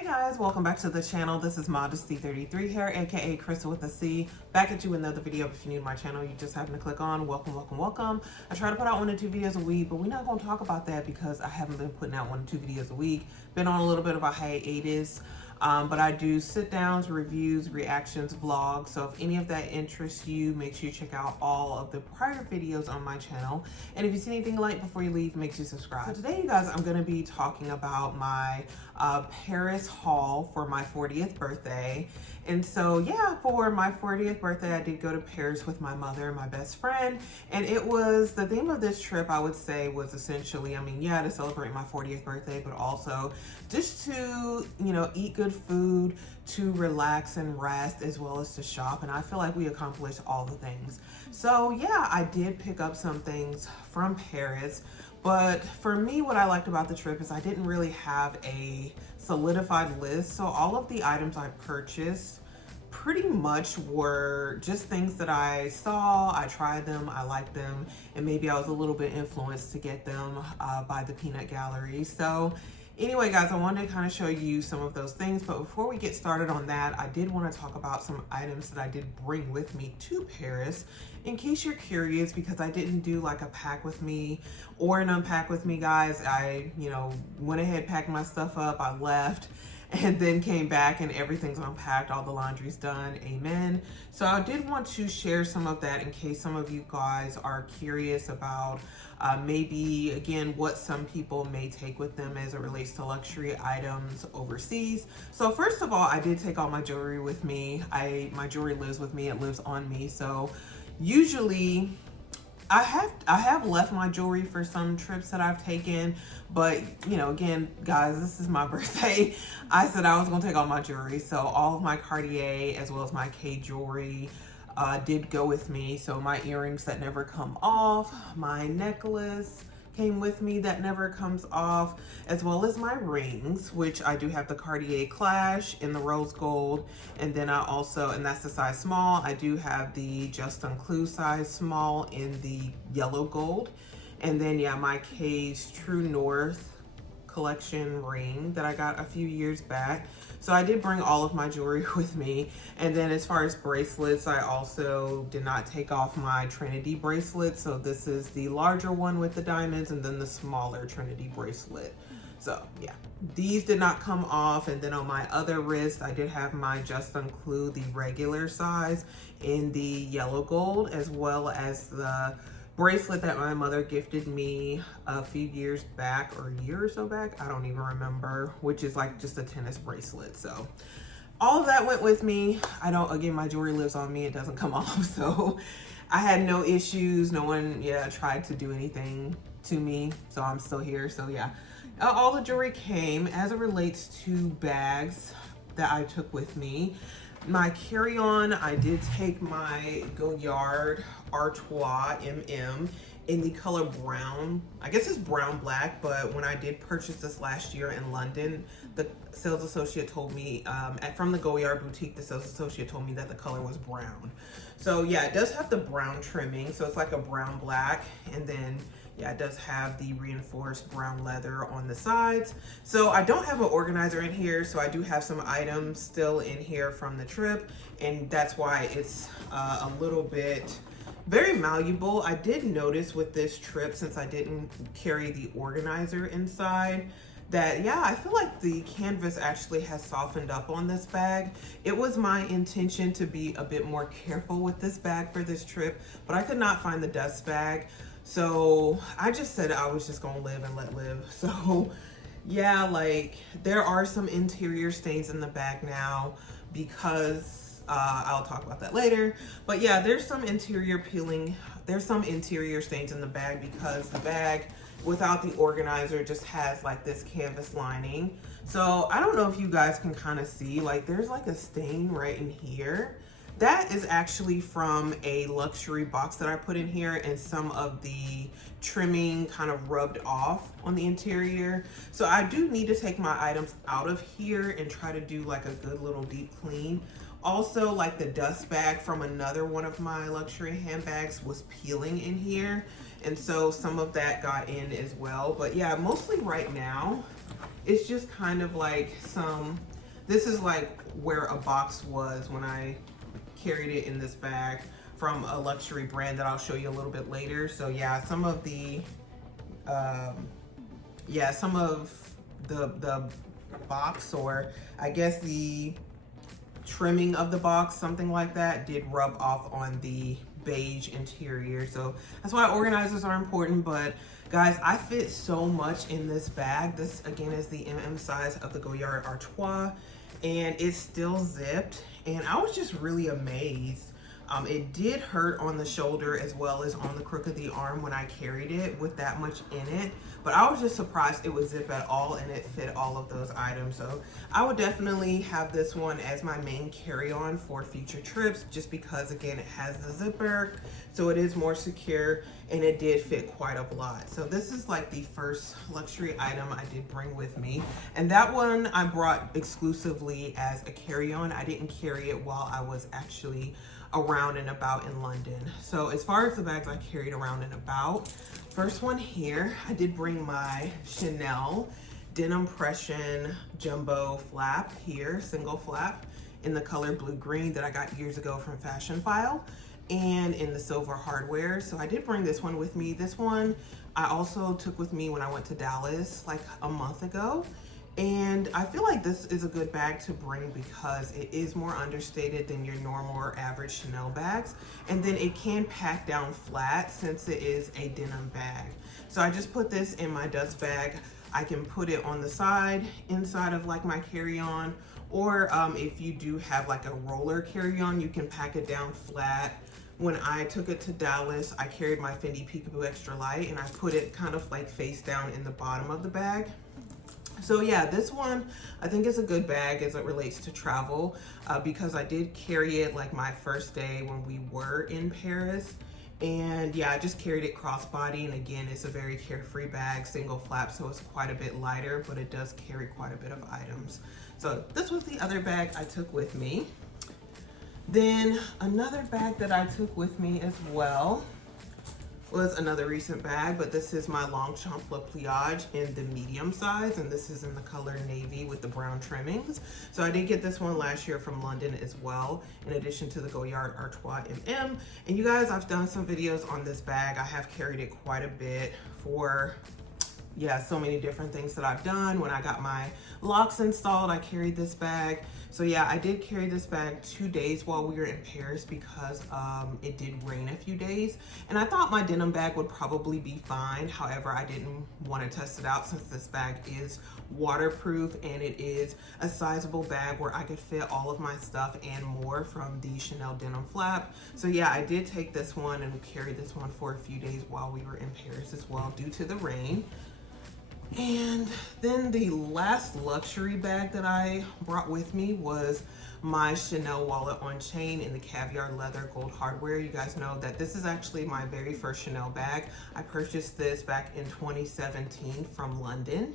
Hey guys, welcome back to the channel. This is Modesty33 here, aka Crystal with a C. Back at you with another video. If you're new to my channel, you just happen to click on. Welcome. I try to put out 1 to 2 videos a week, but we're not gonna talk about that because I haven't been putting out 1 to 2 videos a week. Been on a little bit of a hiatus. But I do sit downs, reviews, reactions, vlogs. So if any of that interests you, make sure you check out all of the prior videos on my channel. And if you see anything you like before you leave, make sure you subscribe. So today, you guys, I'm gonna be talking about my Paris haul for my 40th birthday. And so yeah, for my 40th birthday, I did go to Paris with my mother and my best friend. And it was, the theme of this trip, I would say, was essentially, yeah, to celebrate my 40th birthday, but also just to, eat good food, to relax and rest, as well as to shop. And I feel like we accomplished all the things. So yeah, I did pick up some things from Paris. But for me, what I liked about the trip is I didn't really have a solidified list. So all of the items I purchased pretty much were just things that I saw, I tried them, I liked them, and maybe I was a little bit influenced to get them by the Peanut Gallery. So anyway, guys, I wanted to kind of show you some of those things, but before we get started on that, I did want to talk about some items that I did bring with me to Paris, in case you're curious, because I didn't do like a pack with me or an unpack with me, guys. I, went ahead, packed my stuff up, I left, and then came back and everything's unpacked, all the laundry's done, amen. So I did want to share some of that in case some of you guys are curious about maybe, again, what some people may take with them as it relates to luxury items overseas. So first of all, I did take all my jewelry with me. My jewelry lives with me, it lives on me. So usually I have left my jewelry for some trips that I've taken, but again, guys, this is my birthday. I said I was gonna take all my jewelry. So all of my Cartier as well as my K jewelry did go with me. So my earrings that never come off, my necklace came with me that never comes off, as well as my rings, which I do have the Cartier Clash in the rose gold, and then I also, and that's the size small, I do have the Justin Clue size small in the yellow gold, and then yeah, my K's True North collection ring that I got a few years back. So I did bring all of my jewelry with me. And then as far as bracelets, I also did not take off my Trinity bracelet. So this is the larger one with the diamonds, and then the smaller Trinity bracelet. So yeah, these did not come off. And then on my other wrist, I did have my Justin Clue, the regular size in the yellow gold, as well as the bracelet that my mother gifted me a few years back, or a year or so back, I don't even remember, which is like just a tennis bracelet. So all of that went with me. Again, my jewelry lives on me, it doesn't come off. So I had no issues. No one tried to do anything to me, so I'm still here. So yeah, all the jewelry came. As it relates to bags that I took with me, my carry-on, I did take my Goyard Artois MM in the color brown. I guess it's brown black, but when I did purchase this last year in London, the sales associate told me, from the Goyard boutique, the sales associate told me that the color was brown. So yeah, it does have the brown trimming, so it's like a brown black, and then yeah, it does have the reinforced brown leather on the sides. So I don't have an organizer in here, so I do have some items still in here from the trip, and that's why it's a little bit very malleable. I did notice with this trip, since I didn't carry the organizer inside, that yeah, I feel like the canvas actually has softened up on this bag. It was my intention to be a bit more careful with this bag for this trip, but I could not find the dust bag. So I just said I was just gonna live and let live. So yeah, like there are some interior stains in the bag now because I'll talk about that later. But yeah, there's some interior peeling. There's some interior stains in the bag because the bag without the organizer just has like this canvas lining. So I don't know if you guys can kind of see, like there's like a stain right in here. That is actually from a luxury box that I put in here, and some of the trimming kind of rubbed off on the interior. So I do need to take my items out of here and try to do like a good little deep clean. Also, like the dust bag from another one of my luxury handbags was peeling in here, and so some of that got in as well. But yeah, mostly right now It's just kind of like this is like where a box was when I carried it in this bag from a luxury brand that I'll show you a little bit later. So yeah, some of the box, or I guess the trimming of the box, something like that, did rub off on the beige interior. So that's why organizers are important. But guys, I fit so much in this bag. This again is the MM size of the Goyard Artois, and it's still zipped, and I was just really amazed. It did hurt on the shoulder as well as on the crook of the arm when I carried it with that much in it, but I was just surprised it would zip at all and it fit all of those items. So I would definitely have this one as my main carry-on for future trips, just because again it has the zipper, so it is more secure, and it did fit quite a lot. So this is like the first luxury item I did bring with me, and that one I brought exclusively as a carry-on. I didn't carry it while I was actually around and about in London. So as far as the bags I carried around and about, first one here, I did bring my Chanel Denim Pression Jumbo Flap here, single flap, in the color blue green that I got years ago from Fashion File, and in the silver hardware. So I did bring this one with me. This one I also took with me when I went to Dallas like a month ago. And I feel like this is a good bag to bring because it is more understated than your normal or average Chanel bags. And then it can pack down flat since it is a denim bag. So I just put this in my dust bag. I can put it on the side, inside of like my carry-on, or if you do have like a roller carry-on, you can pack it down flat. When I took it to Dallas, I carried my Fendi Peekaboo Extra Light, and I put it kind of like face down in the bottom of the bag. So yeah, this one I think is a good bag as it relates to travel, because I did carry it like my first day when we were in Paris. And yeah, I just carried it crossbody, and again, it's a very carefree bag, single flap, so it's quite a bit lighter, but it does carry quite a bit of items. So this was the other bag I took with me. Then another bag that I took with me as well was another recent bag, but this is my Longchamp Le Pliage in the medium size, and this is in the color navy with the brown trimmings. So I did get this one last year from London as well, in addition to the Goyard Artois MM. And you guys, I've done some videos on this bag. I have carried it quite a bit for, yeah, so many different things that I've done. When I got my locks installed, I carried this bag. So yeah, I did carry this bag 2 days while we were in Paris because it did rain a few days. And I thought my denim bag would probably be fine. However, I didn't want to test it out since this bag is waterproof and it is a sizable bag where I could fit all of my stuff and more from the Chanel denim flap. So yeah, I did take this one and carried this one for a few days while we were in Paris as well due to the rain. And then the last luxury bag that I brought with me was my Chanel wallet on chain in the caviar leather gold hardware. You guys know that this is actually my very first Chanel bag. I purchased this back in 2017 from London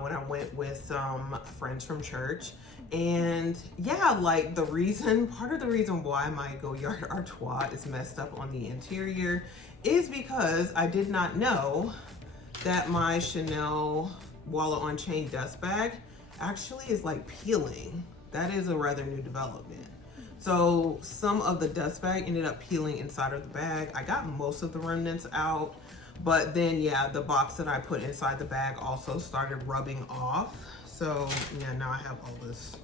when I went with some friends from church. And yeah, like part of the reason why my Goyard Artois is messed up on the interior is because I did not know that my Chanel wallet on chain dust bag actually is like peeling. That is a rather new development. So some of the dust bag ended up peeling inside of the bag. I got most of the remnants out, but then yeah, the box that I put inside the bag also started rubbing off. So yeah, now I have all this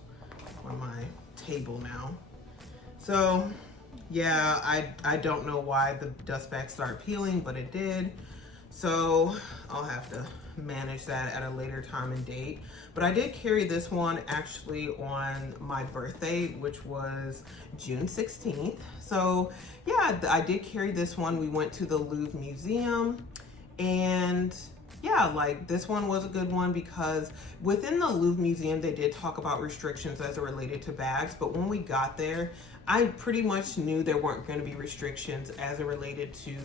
on my table now. So yeah, I don't know why the dust bag started peeling, but it did. So I'll have to manage that at a later time and date. But I did carry this one actually on my birthday, which was June 16th. So yeah, I did carry this one. We went to the Louvre Museum, and yeah, like this one was a good one because within the Louvre Museum, they did talk about restrictions as it related to bags. But when we got there, I pretty much knew there weren't going to be restrictions as it related to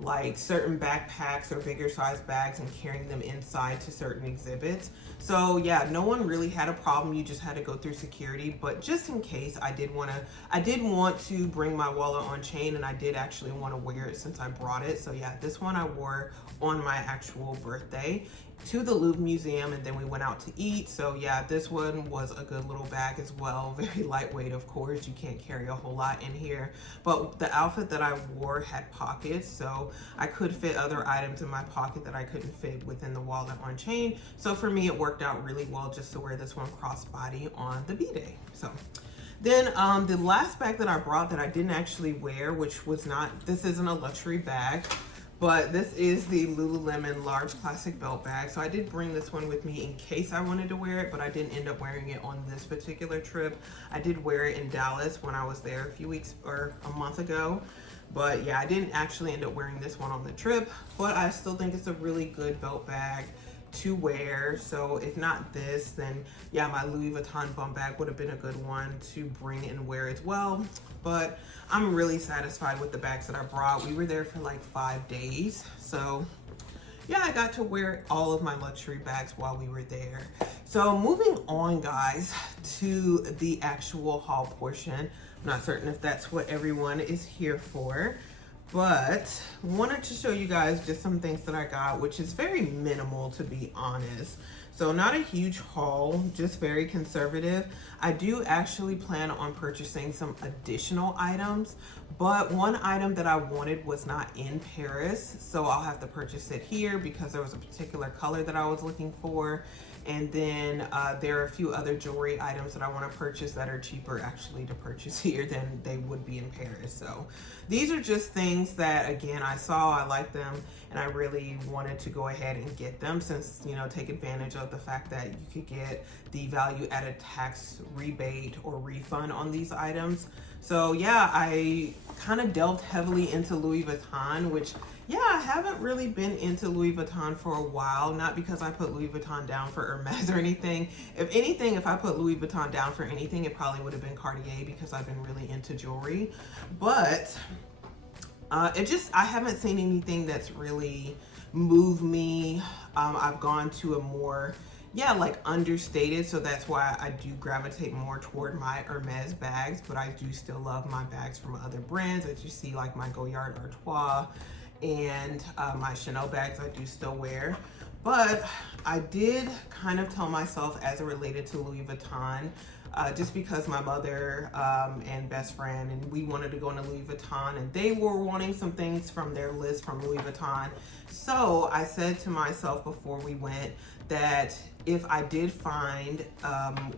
like certain backpacks or bigger size bags and carrying them inside to certain exhibits. So yeah, no one really had a problem. You just had to go through security. But just in case, I did want to bring my wallet on chain, and I did actually want to wear it since I brought it. So yeah, this one I wore on my actual birthday. to the Louvre Museum, and then we went out to eat. So yeah, this one was a good little bag as well. Very lightweight, of course. You can't carry a whole lot in here. But the outfit that I wore had pockets, so I could fit other items in my pocket that I couldn't fit within the wallet on chain. So for me, it worked out really well just to wear this one crossbody on the B-Day. So then the last bag that I brought that I didn't actually wear, which was not, this isn't a luxury bag, but this is the Lululemon large classic belt bag. So I did bring this one with me in case I wanted to wear it, but I didn't end up wearing it on this particular trip. I did wear it in Dallas when I was there a few weeks or a month ago. But yeah, I didn't actually end up wearing this one on the trip, but I still think it's a really good belt bag to wear. So if not this, then yeah, my Louis Vuitton bum bag would have been a good one to bring and wear as well. But I'm really satisfied with the bags that I brought. We were there for like 5 days, so yeah, I got to wear all of my luxury bags while we were there. So moving on, guys, to the actual haul portion. I'm not certain if that's what everyone is here for, but wanted to show you guys just some things that I got, which is very minimal, to be honest. So not a huge haul, just very conservative. I do actually plan on purchasing some additional items, but one item that I wanted was not in Paris, so I'll have to purchase it here because there was a particular color that I was looking for. And then there are a few other jewelry items that I want to purchase that are cheaper actually to purchase here than they would be in Paris. So these are just things that, again, I saw, I like them, and I really wanted to go ahead and get them since, you know, take advantage of the fact that you could get the value added tax rebate or refund on these items. So yeah, I kind of delved heavily into Louis Vuitton, which yeah, I haven't really been into Louis Vuitton for a while, not because I put Louis Vuitton down for Hermes or anything. If anything, if I put Louis Vuitton down for anything, it probably would have been Cartier because I've been really into jewelry. But I haven't seen anything that's really moved me. I've gone to a more, yeah, like understated, so that's why I do gravitate more toward my Hermes bags, but I do still love my bags from other brands that you see, like my Goyard Artois and my Chanel bags I do still wear. But I did kind of tell myself as it related to Louis Vuitton, just because my mother and best friend, and we wanted to go into Louis Vuitton, and they were wanting some things from their list from Louis Vuitton. So I said to myself before we went that if I did find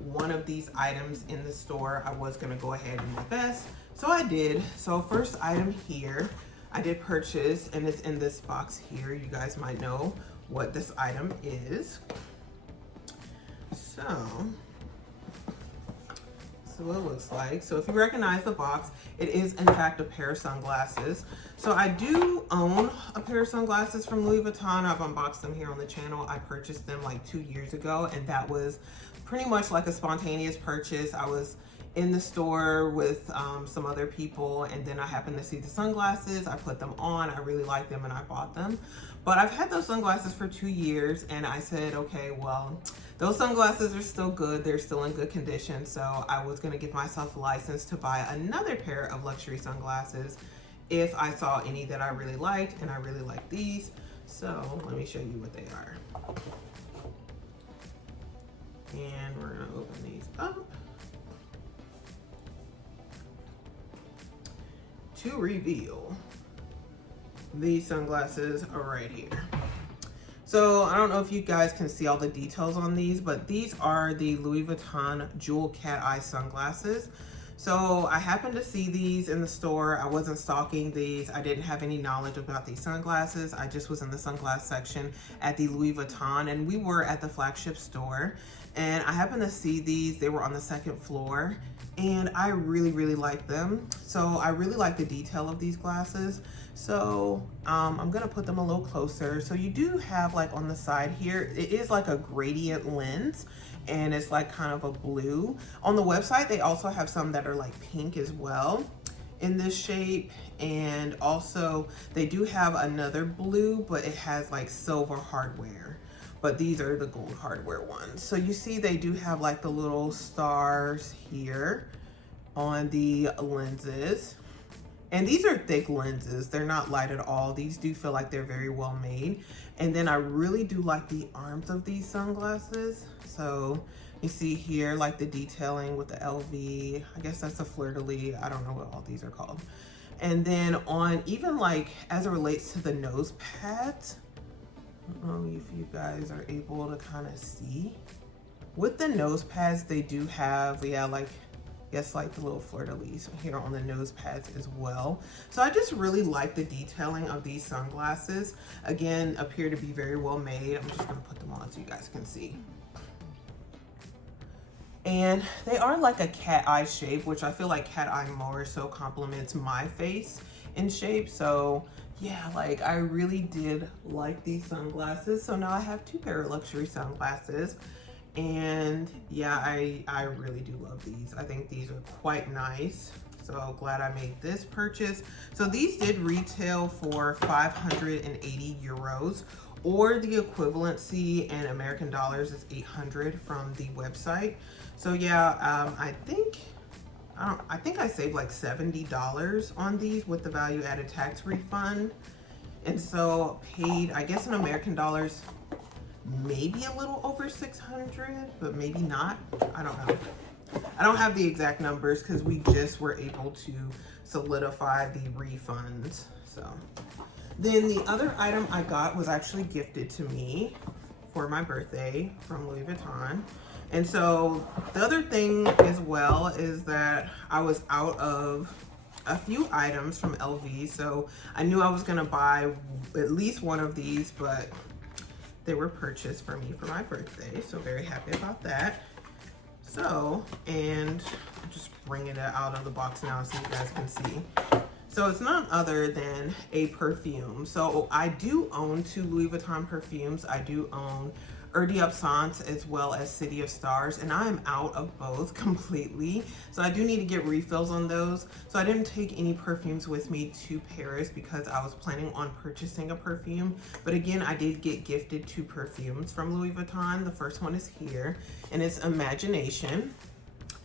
one of these items in the store, I was gonna go ahead and invest. So I did. So first item here, I did purchase, and it's in this box here. You guys might know what this item is. So what it looks like. So if you recognize the box, it is in fact a pair of sunglasses. So I do own a pair of sunglasses from Louis Vuitton. I've unboxed them here on the channel. I purchased them like 2 years ago, and that was pretty much like a spontaneous purchase. I was in the store with some other people, and then I happened to see the sunglasses. I put them on, I really liked them, and I bought them. But I've had those sunglasses for 2 years, and I said, okay, well, those sunglasses are still good. They're still in good condition. So I was gonna give myself a license to buy another pair of luxury sunglasses if I saw any that I really liked, and I really like these. So let me show you what they are. And we're gonna open these up to reveal these sunglasses are right here. So I don't know if you guys can see all the details on these, but these are the Louis Vuitton Jewel Cat Eye sunglasses. So I happened to see these in the store. I wasn't stalking these. I didn't have any knowledge about these sunglasses. I just was in the sunglass section at the Louis Vuitton, and we were at the flagship store. And I happened to see these. They were on the second floor, and I really, really like them. So I really like the detail of these glasses. So I'm gonna put them a little closer. So you do have, like, on the side here, it is like a gradient lens, and it's like kind of a blue. On the website, they also have some that are like pink as well in this shape. And also they do have another blue, but it has like silver hardware. But these are the gold hardware ones. So you see they do have like the little stars here on the lenses. And these are thick lenses. They're not light at all. These do feel like they're very well made. And then I really do like the arms of these sunglasses. So you see here, like the detailing with the LV, I guess that's a fleur-de-lis. I don't know what all these are called. And then on even like as it relates to the nose pads, I don't know if you guys are able to kind of see. With the nose pads, they do have, yeah, like, yes, like the little fleur-de-lis here on the nose pads as well. So I just really like the detailing of these sunglasses. Again, appear to be very well made. I'm just gonna put them on so you guys can see. And they are like a cat eye shape, which I feel like cat eye more so complements my face in shape. So yeah, like I really did like these sunglasses. So now I have 2 pair of luxury sunglasses. And yeah, I really do love these. I think these are quite nice. So glad I made this purchase. So these did retail for 580 euros, or the equivalency in American dollars is 800 from the website. So yeah, I think I saved like $70 on these with the value added tax refund. And so paid, I guess in American dollars, maybe a little over 600, but maybe not. I don't know. I don't have the exact numbers because we just were able to solidify the refunds. So then the other item I got was actually gifted to me for my birthday from Louis Vuitton. And so the other thing as well is that I was out of a few items from LV. So I knew I was gonna buy at least one of these, but they were purchased for me for my birthday, so very happy about that. So, and I'm just bringing it out of the box now so you guys can see. So it's none other than a perfume. So I do own 2 Louis Vuitton perfumes. I do own Eau d'Absence as well as City of Stars, and I am out of both completely. So I do need to get refills on those. So I didn't take any perfumes with me to Paris because I was planning on purchasing a perfume. But again, I did get gifted 2 perfumes from Louis Vuitton. The first one is here, and it's Imagination.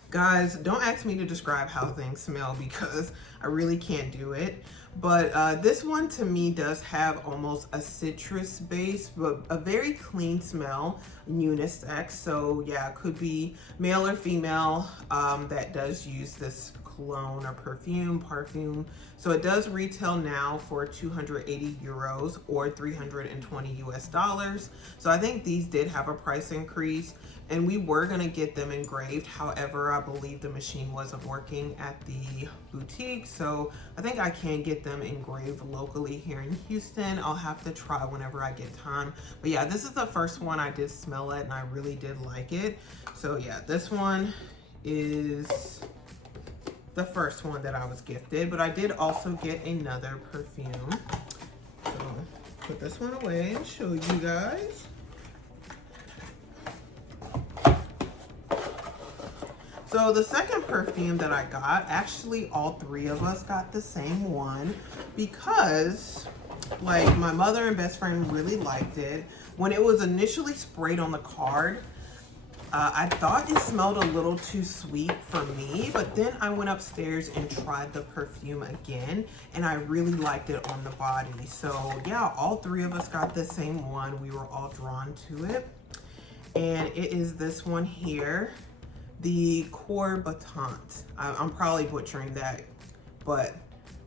Guys, don't ask me to describe how things smell because I really can't do it. But this one to me does have almost a citrus base, but a very clean smell, unisex. So yeah, it could be male or female that does use this cologne or parfum. So it does retail now for 280 euros or 320 US dollars. So I think these did have a price increase, and we were gonna get them engraved. However, I believe the machine wasn't working at the boutique. So I think I can get them engraved locally here in Houston. I'll have to try whenever I get time. But yeah, this is the first one I did smell it and I really did like it. So yeah, this one is the first one that I was gifted, but I did also get another perfume. So put this one away and show you guys. So the second perfume that I got, actually all 3 of us got the same one because like my mother and best friend really liked it. When it was initially sprayed on the card, I thought it smelled a little too sweet for me, but then I went upstairs and tried the perfume again, and I really liked it on the body. So yeah, all 3 of us got the same one. We were all drawn to it, and it is this one here, the Courbattant. I'm probably butchering that, but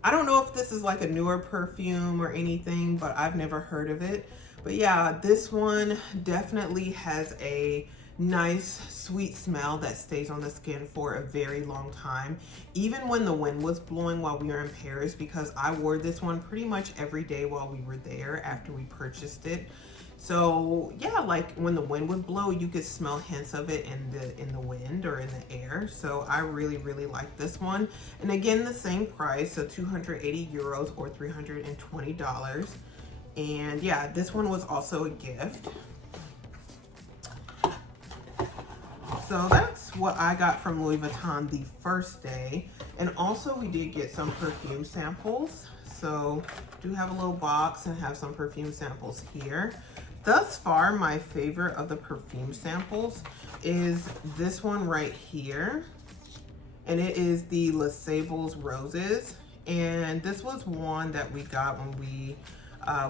I don't know if this is like a newer perfume or anything, but I've never heard of it. But yeah, this one definitely has a nice sweet smell that stays on the skin for a very long time, even when the wind was blowing while we were in Paris, because I wore this one pretty much every day while we were there after we purchased it. So yeah, like when the wind would blow, you could smell hints of it in the wind or in the air. So I really like this one. And again, the same price, so 280 euros or $320. And yeah, this one was also a gift. So that's what I got from Louis Vuitton the first day. And also we did get some perfume samples. So do have a little box and have some perfume samples here. Thus far, my favorite of the perfume samples is this one right here. And it is the Les Sables Roses. And this was one that we got when we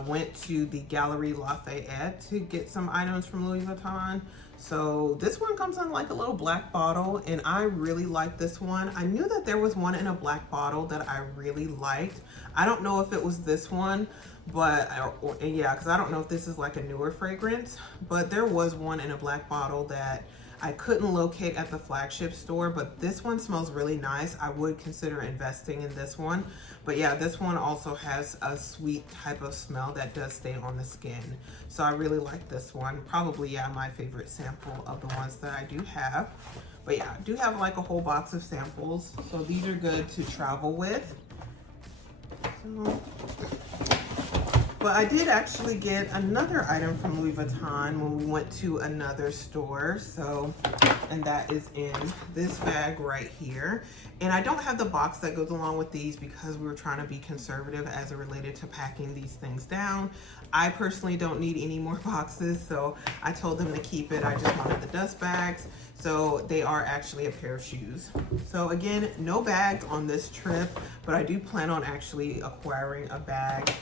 went to the Galerie Lafayette to get some items from Louis Vuitton. So this one comes in like a little black bottle, and I really like this one. I knew that there was one in a black bottle that I really liked. I don't know if it was this one, but yeah, because I don't know if this is like a newer fragrance, but there was one in a black bottle that I couldn't locate at the flagship store, but this one smells really nice. I would consider investing in this one. But yeah, this one also has a sweet type of smell that does stay on the skin. So I really like this one. Probably, yeah, my favorite sample of the ones that I do have. But yeah, I do have like a whole box of samples. So these are good to travel with. But I did actually get another item from Louis Vuitton when we went to another store. So, and that is in this bag right here. And I don't have the box that goes along with these because we were trying to be conservative as it related to packing these things down. I personally don't need any more boxes, so I told them to keep it. I just wanted the dust bags. So they are actually a pair of shoes. So again, no bags on this trip, but I do plan on actually acquiring a bag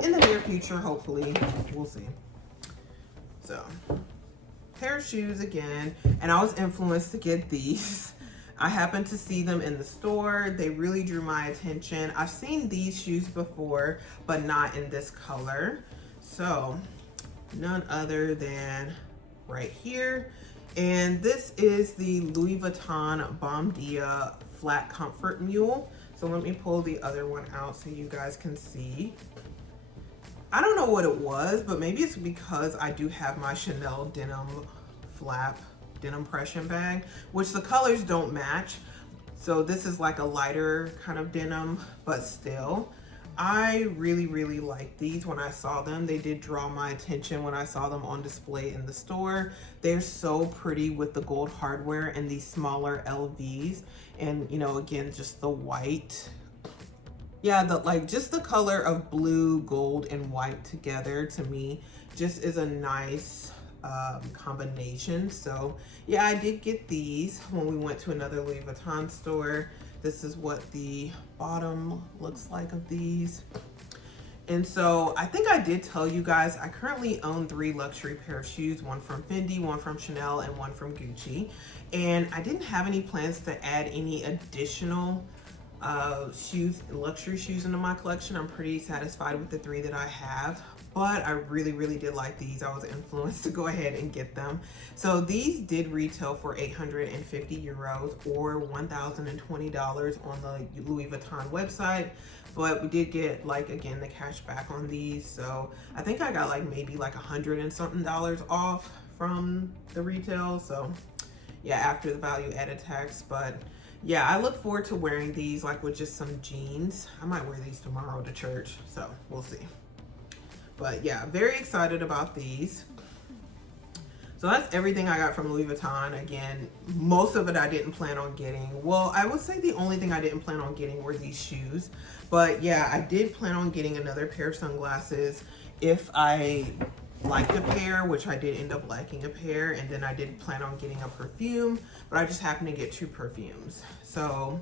in the near future, hopefully. We'll see. So, pair of shoes again, and I was influenced to get these. I happened to see them in the store. They really drew my attention. I've seen these shoes before, but not in this color. So, none other than right here. And this is the Louis Vuitton Bomdia Flat Comfort Mule. So let me pull the other one out so you guys can see. I don't know what it was, but maybe it's because I do have my Chanel denim flap denim pression bag, which the colors don't match. So this is like a lighter kind of denim, but still. I really, really like these when I saw them. They did draw my attention when I saw them on display in the store. They're so pretty with the gold hardware and these smaller LVs. And, you know, again, just the white. Yeah, just the color of blue, gold, and white together to me just is a nice combination. So yeah, I did get these when we went to another Louis Vuitton store. This is what the bottom looks like of these. And so I think I did tell you guys, I currently own 3 luxury pair of shoes, one from Fendi, one from Chanel, and one from Gucci. And I didn't have any plans to add any additional shoes, luxury shoes into my collection. I'm pretty satisfied with the 3 that I have, but I really, really did like these. I was influenced to go ahead and get them. So these did retail for 850 euros or $1,020 on the Louis Vuitton website, but we did get, like, again, the cash back on these. So I think I got like maybe like $100 and something off from the retail. So yeah, after the value added tax. But yeah, I look forward to wearing these like with just some jeans. I might wear these tomorrow to church, so we'll see. But yeah, very excited about these. So that's everything I got from Louis Vuitton. Again, most of it I didn't plan on getting. Well, I would say the only thing I didn't plan on getting were these shoes. But yeah, I did plan on getting another pair of sunglasses if I liked a pair, which I did end up liking a pair. And then I did plan on getting a perfume, but I just happened to get 2 perfumes. So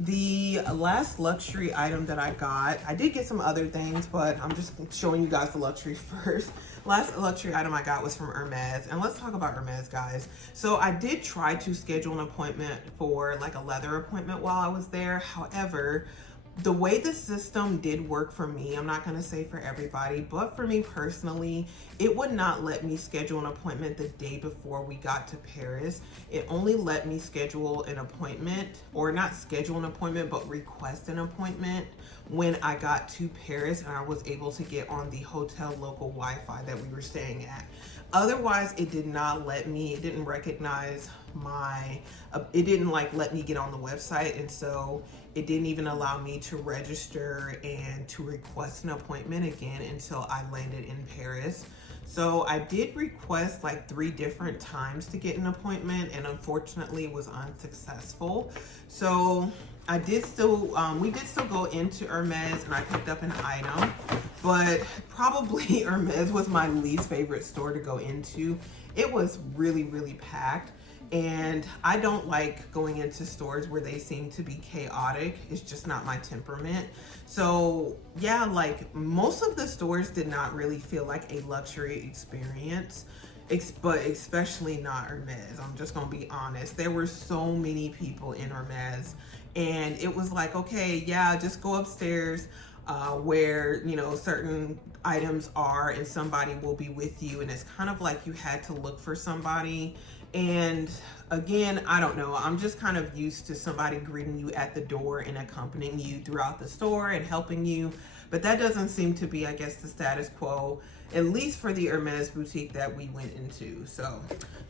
the last luxury item that I got, I did get some other things, but I'm just showing you guys the luxury first. Last luxury item I got was from Hermes, and let's talk about Hermes, guys. So I did try to schedule an appointment for like a leather appointment while I was there. However, the way the system did work for me, I'm not going to say for everybody, but for me personally, it would not let me schedule an appointment the day before we got to Paris. It only let me schedule an appointment, or not schedule an appointment, but request an appointment when I got to Paris and I was able to get on the hotel local Wi-Fi that we were staying at. Otherwise, it did not let me, it didn't recognize my, it didn't like let me get on the website, and so it didn't even allow me to register and to request an appointment again until I landed in Paris. So I did request like 3 different times to get an appointment, and unfortunately it was unsuccessful. So I did still, we did still go into Hermes and I picked up an item, but probably Hermes was my least favorite store to go into. It was really, really packed. And I don't like going into stores where they seem to be chaotic. It's just not my temperament. So yeah, like most of the stores did not really feel like a luxury experience, but especially not Hermes. I'm just gonna be honest. There were so many people in Hermes, and it was like, okay, yeah, just go upstairs where, you know, certain items are, and somebody will be with you. And it's kind of like you had to look for somebody. And again, I don't know, I'm just kind of used to somebody greeting you at the door and accompanying you throughout the store and helping you. But that doesn't seem to be, I guess, the status quo, at least for the Hermes boutique that we went into. So,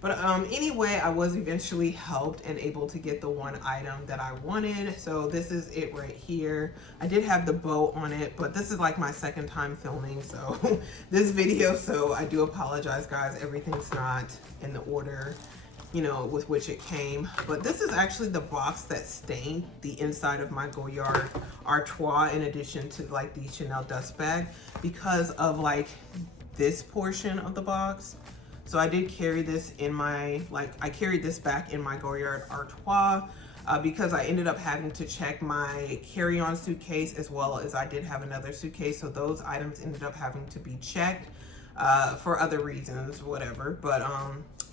but anyway, I was eventually helped and able to get the one item that I wanted. So this is it right here. I did have the bow on it, but this is like my second time filming so this video, so I do apologize, guys. Everything's not in the order, you know, with which it came. But this is actually the box that stained the inside of my Goyard Artois, in addition to like the Chanel dust bag, because of like this portion of the box. So I did carry this in my, like, I carried this back in my Goyard Artois because I ended up having to check my carry-on suitcase, as well as I did have another suitcase. So those items ended up having to be checked for other reasons, whatever. But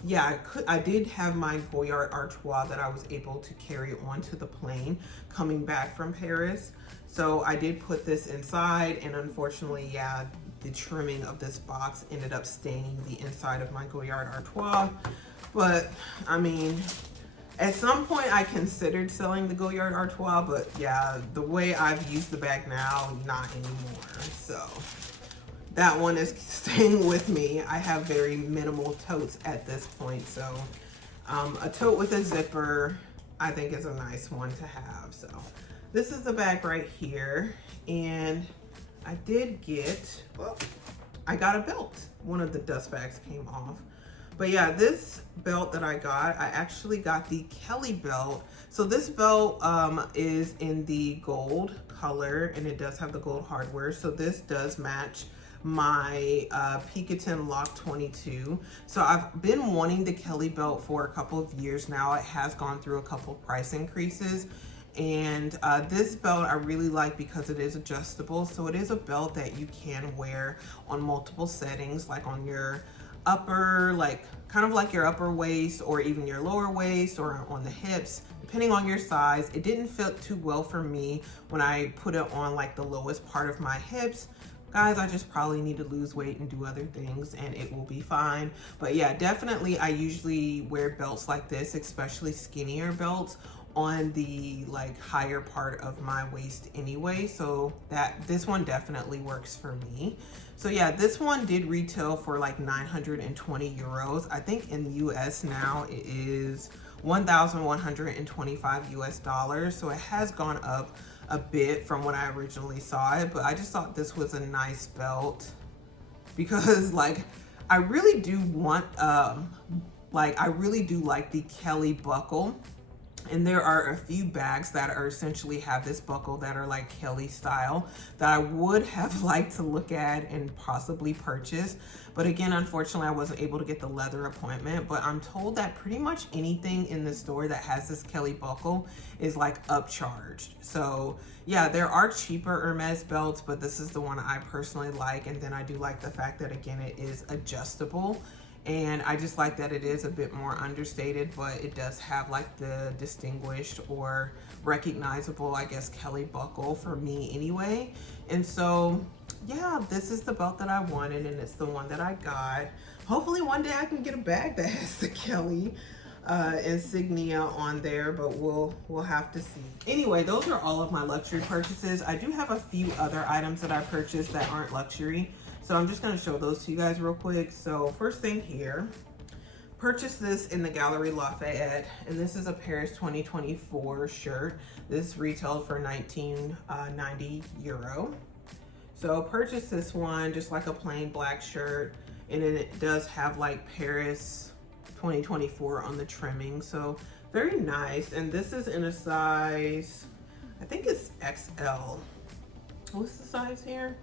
yeah, I did have my Goyard Artois that I was able to carry onto the plane coming back from Paris. So I did put this inside, and unfortunately, yeah, the trimming of this box ended up staining the inside of my Goyard Artois. But I mean, at some point I considered selling the Goyard Artois, but yeah, the way I've used the bag now, not anymore. So that one is staying with me. I have very minimal totes at this point. So a tote with a zipper, I think, is a nice one to have. So this is the bag right here. And I did get, well, I got a belt. One of the dust bags came off. But yeah, this belt that I got, I actually got the Kelly belt. So this belt is in the gold color, and it does have the gold hardware. So this does match my Picotin Lock 22. So I've been wanting the Kelly belt for a couple of years now. It has gone through a couple price increases. And this belt I really like because it is adjustable. So it is a belt that you can wear on multiple settings, like on your upper, like kind of like your upper waist, or even your lower waist, or on the hips, depending on your size. It didn't fit too well for me when I put it on like the lowest part of my hips. Guys, I just probably need to lose weight and do other things, and it will be fine. But yeah, definitely I usually wear belts like this, especially skinnier belts, on the like higher part of my waist anyway. So that this one definitely works for me. So yeah, this one did retail for like 920 euros. I think in the US now it is 1,125 US dollars. So it has gone up a bit from when I originally saw it, but I just thought this was a nice belt because like I really do want I really do like the Kelly buckle. And there are a few bags that are essentially have this buckle that are like Kelly style that I would have liked to look at and possibly purchase. But again, unfortunately, I wasn't able to get the leather appointment. But I'm told that pretty much anything in the store that has this Kelly buckle is like upcharged. So yeah, there are cheaper Hermes belts, but this is the one I personally like. And then I do like the fact that, again, it is adjustable. And I just like that it is a bit more understated, but it does have like the distinguished or recognizable, I guess, Kelly buckle for me anyway. And so, yeah, this is the belt that I wanted, and it's the one that I got. Hopefully one day I can get a bag that has the Kelly insignia on there, but we'll have to see. Anyway, those are all of my luxury purchases. I do have a few other items that I purchased that aren't luxury. So I'm just going to show those to you guys real quick. So first thing here, purchased this in the Galerie Lafayette, and this is a Paris 2024 shirt. This retailed for 1990 euro. So purchased this one, just like a plain black shirt, and then it does have like Paris 2024 on the trimming. So very nice. And this is in a size, I think it's XL. What's the size here?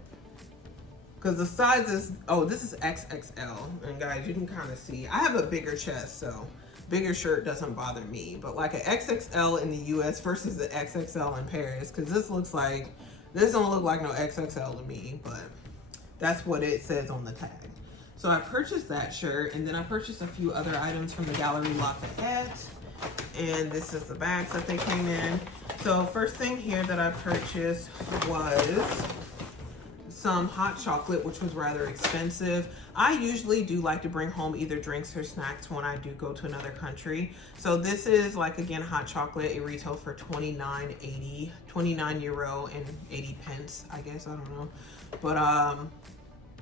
Because the size is, oh, this is XXL. And guys, you can kind of see, I have a bigger chest, so bigger shirt doesn't bother me, but like an XXL in the US versus the XXL in Paris, because this don't look like no XXL to me, but that's what it says on the tag. So I purchased that shirt, and then I purchased a few other items from the Gallery Lafayette, and this is the bags that they came in. So first thing here that I purchased was some hot chocolate, which was rather expensive. I usually do like to bring home either drinks or snacks when I do go to another country. So this is like, again, hot chocolate. It retailed for 29 euro and 80 pence, I guess, I don't know. But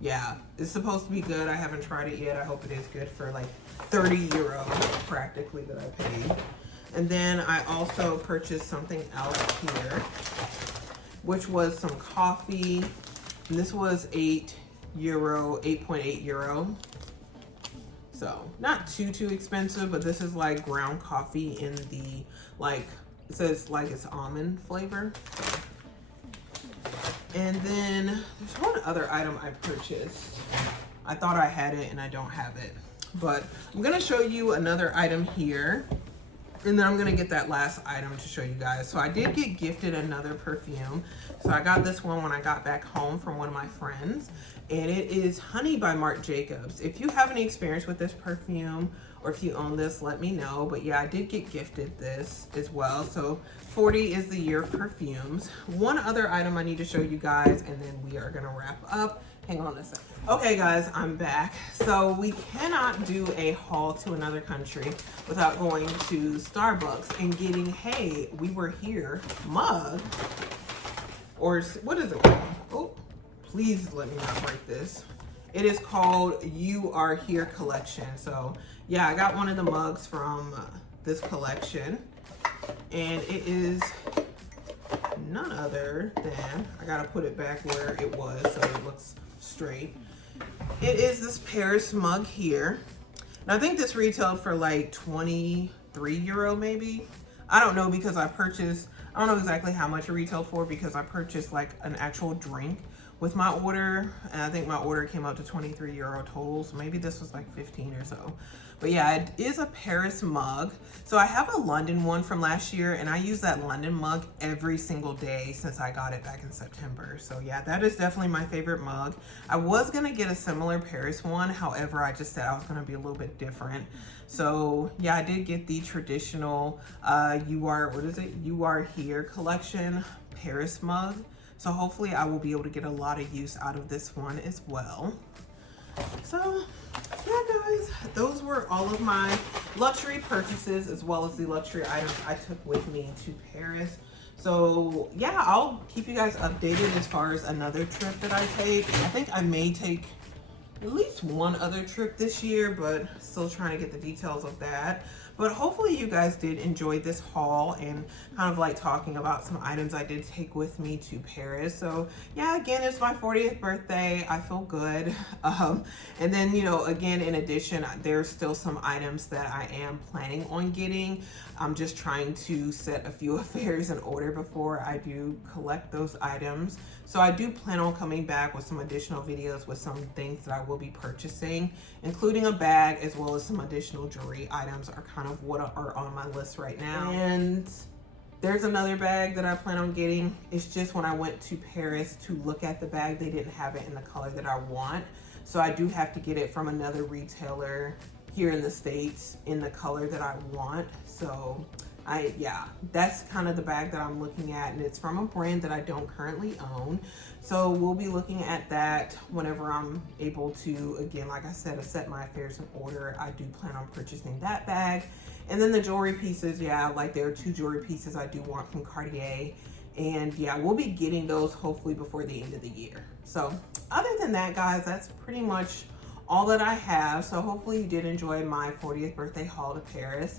yeah, it's supposed to be good. I haven't tried it yet. I hope it is good for like 30 euro practically that I paid. And then I also purchased something else here, which was some coffee. And this was 8.8 euro. So not too expensive, but this is like ground coffee in the, like, it says like it's almond flavor. And then there's one other item I purchased. I thought I had it and I don't have it, but I'm gonna show you another item here, and then I'm gonna get that last item to show you guys. So I did get gifted another perfume. So I got this one when I got back home from one of my friends, and it is Honey by Marc Jacobs. If you have any experience with this perfume, or if you own this, let me know. But yeah, I did get gifted this as well. So 40 is the year of perfumes. One other item I need to show you guys, and then we are gonna wrap up. Hang on a second. Okay guys, I'm back. So we cannot do a haul to another country without going to Starbucks and getting, hey, we were here mug, or what is it called? Oh, please let me not break this. It is called You Are Here collection. So yeah, I got one of the mugs from this collection, and it is none other than, I gotta put it back where it was so it looks straight. It is this Paris mug here. And I think this retailed for like 23 euro maybe. I don't know, because I don't know exactly how much it retailed for, because I purchased like an actual drink with my order, and I think my order came out to 23 euro total, so maybe this was like 15 or so. But yeah, it is a Paris mug. So I have a London one from last year, and I use that London mug every single day since I got it back in September. So yeah, that is definitely my favorite mug. I was gonna get a similar Paris one, however, I just said I was gonna be a little bit different. So yeah, I did get the traditional You Are Here collection Paris mug. So hopefully I will be able to get a lot of use out of this one as well. So yeah guys, those were all of my luxury purchases, as well as the luxury items I took with me to Paris. So yeah, I'll keep you guys updated as far as another trip that I take. I think I may take at least one other trip this year, but still trying to get the details of that. But hopefully you guys did enjoy this haul and kind of like talking about some items I did take with me to Paris. So yeah, again, it's my 40th birthday. I feel good. And then, you know, again, in addition, there's still some items that I am planning on getting. I'm just trying to set a few affairs in order before I do collect those items. So I do plan on coming back with some additional videos with some things that I will be purchasing, including a bag, as well as some additional jewelry items are kind of what are on my list right now. And there's another bag that I plan on getting. It's just when I went to Paris to look at the bag, they didn't have it in the color that I want. So I do have to get it from another retailer here in the States in the color that I want. So yeah, that's kind of the bag that I'm looking at, and it's from a brand that I don't currently own. So we'll be looking at that whenever I'm able to, again, like I said, set my affairs in order. I do plan on purchasing that bag. And then the jewelry pieces, yeah, like there are 2 jewelry pieces I do want from Cartier. And yeah, we'll be getting those hopefully before the end of the year. So other than that, guys, that's pretty much all that I have. So hopefully you did enjoy my 40th birthday haul to Paris.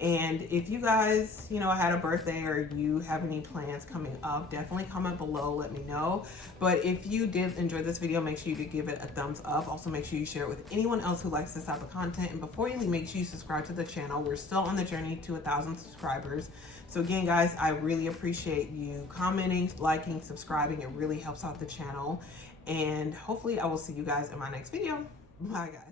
And if you guys, you know, had a birthday or you have any plans coming up, definitely comment below, let me know. But if you did enjoy this video, make sure you give it a thumbs up. Also, make sure you share it with anyone else who likes this type of content. And before you leave, make sure you subscribe to the channel. We're still on the journey to 1,000 subscribers. So again, guys, I really appreciate you commenting, liking, subscribing. It really helps out the channel. And hopefully I will see you guys in my next video. Bye, guys.